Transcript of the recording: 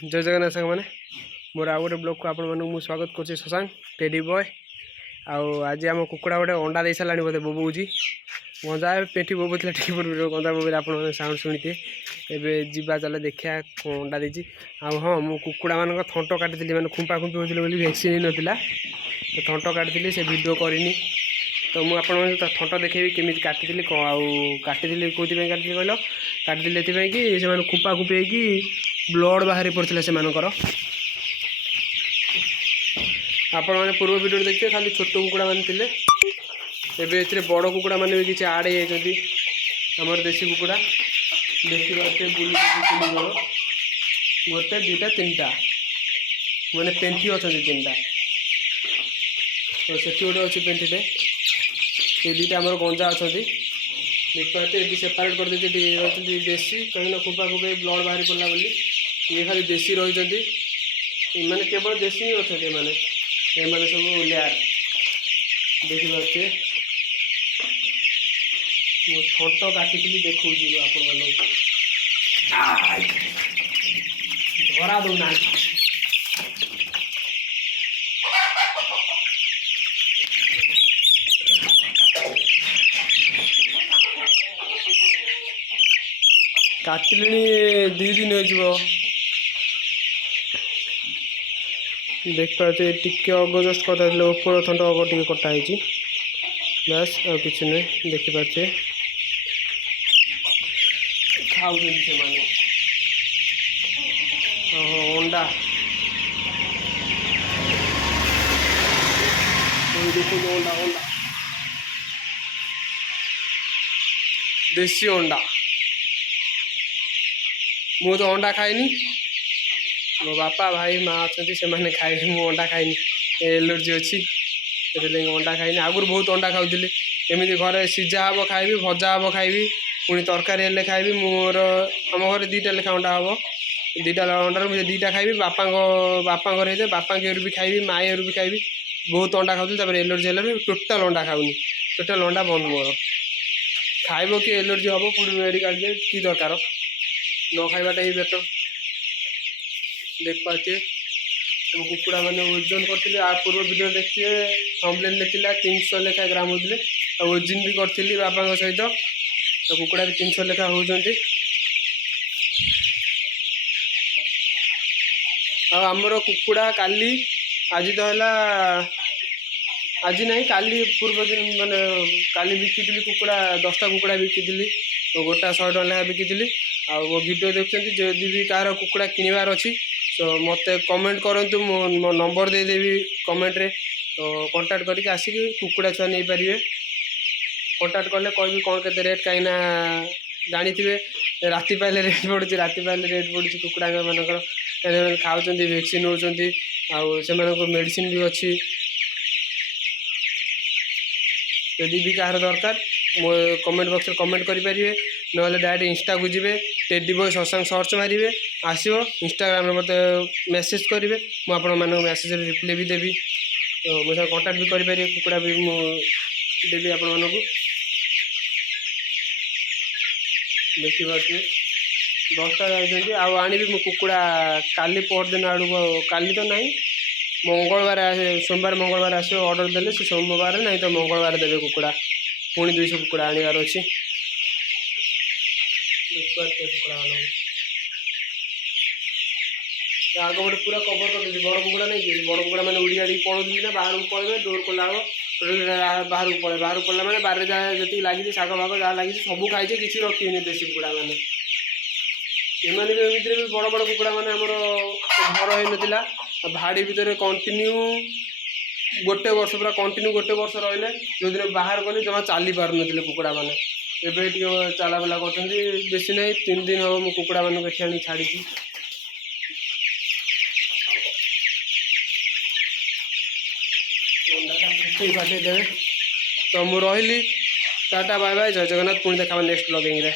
जय जगन्नाथ सांग मैंने मोर आउ गोटे ब्लॉग को आपण मानक स्वागत कर शशांक टेडी बॉय। आज आम कुकुड़ा गोटे अंडा दे सारा बोधे बोबूची गंजा पेटी बोबूला ठीक गंजा बोबे आप साउंड शुणी थे एवं जीवा चल देखा अंडा देती। हाँ मु कुकुड़ा मान थंट काटी मैंने खुंपा खुंपी होती वैक्सीन नाला तो थंट काटी से वीडियो करनी तो मुझे थंट देखेबी केमी काटी काटी कौन काटी कहल काटी कि से खुंपा खुंपी होगी ब्लड बाहरी पड़ता से आपण मैंने पूर्व वीडियो देखिए खाली छोट कुकुड़ा मान थे एवं बड़ कुकुड़ा मैंने भी किसी आड़ होमर देसी कुकुड़ा देखिए बुल गोटे दुटा तीन टा मैंने पेंठी अच्छा तीन टा तो से गोटे अच्छी पेंठीटे ये दुटा आम गंजा अच्छा देखते ये सेपरेट कर देती देसी कहीं खुपा खुपे ब्लड बाहरी पड़ा बोली ये खाली देसी रही मैंने केवल देसी ही अच्छा मैंने ये सब लेयार देखिए थंट काटी देखी आप धरा दौना काटिले 2 दिन हो देख पाते टिके अग जस्ट कटा ऊपर थंट अग टे कटाई बस आ कि नहीं देखिपे खाऊ से अंडा देखो अंडा अंडा देसी अंडा मु तो अंडा खाइनी मो बापा भाई माँ अच्छा से मैंने खाए मु अंडा खाइनी एलर्जी अच्छी अंडा खाइनी आगुरी बहुत अंडा खाऊली एमती घर सीझा हम खाइबी भजा हम खाइबी पुणी तरकारी हेल्ले खाइबी मोर आम घर 2टा लेखा अंडा हम 2टा अंडार मुझे 2टा खाइबी बापा घर है बापा घर भी खाइबी माई घर भी खाइबी बहुत अंडा खाऊली एलर्जी है टोटाल अंडा खाऊनी टोटाल अंडा बंद मोर खाइब कि एलर्जी हम पुणी मेडिकल जे कि दरकार न खाइबाटा ही बेटर देख पाते तो कुकुड़ा मैंने ओजन करते पूर्व वीडियो देखिए थंबनेल में 300 लेखा ग्राम होते ओजन भी करी बापा सहित तो कुकुड़ा भी 300 लेखा होती आमर कुकुड़ा काली आज तो है आज नहीं काली पूर्व दिन मैंने काली बिकी कुकुड़ा 10टा कुकुड़ा बिकी तो गोटा 100 टका लेखा बिकी आ वीडियो देखते जदि भी कह कुकुड़ा किणवार अच्छी तो मत कमेंट करूँ मो नंबर देदेवी कमेंट रे तो कांटेक्ट करके आसिक कुकुड़ा छुआ नहीं पारे कांटेक्ट कले कह कौन के रेट कहीं जानी थे राति पाइले रेट पड़ू राति पाइले रेट पड़ू कुकुड़ा मानकर कहीं खाऊँ वैक्सीन होती आउ मेडिसिन भी अच्छी यदि भी कहार दरकार मो कमेंट बॉक्स में कमेंट करेंगे ना डायरेक्ट इंस्टा को जी टेडी बॉय शशांक सर्च मारे आसो इंस्टाग्राम मत मेसेज करेंगे मुझे मेसेज रिप्लाई भी देवी तो मुझे कांटेक्ट भी करेंगे कुकुड़ा भी देवी आपण मानक देखिए 10टा जाती आनी भी कुकुड़ा काली परदिन आड़ काली तो नहीं मंगलवार सोमवार मंगलवार आसो ऑर्डर देले से सोमवार नहीं तो मंगलवार देवे कुकुड़ा पुणी 200 कुकुड़ा आनिबार अच्छी कुकुड़ा मान आग गोटे पूरा कभर कर बड़ कुकुड़ा नहीं बड़ कुकुड़ा मैंने उड़ी आड़ी पड़ोली ना बाहर को पड़े डोर खोला बाहर को पड़े मैंने बारे जी लगी शाग भाग जहाँ लगी सब खाई किसी रखी देसी कुकुड़ा मैंने एम भी बड़ बड़ कुकुड़ा मैंने घर हो नाला भाड़ी भितर कंटिन्यू गोटे वर्ष पूरा कंटिन्यू गोटे वर्ष रही जो दिन बाहर गली जमा चली पार ना कुकुड़ा मैंने एवं टे चला बुला कर बेसी नहीं 3 दिन हम मो कुकुड़ा मान छाड़ी देवे तो मुझे रही टाटा बाय बाय जय जगन्नाथ पुणी देखा नेक्स्ट ब्लॉगिंग रे।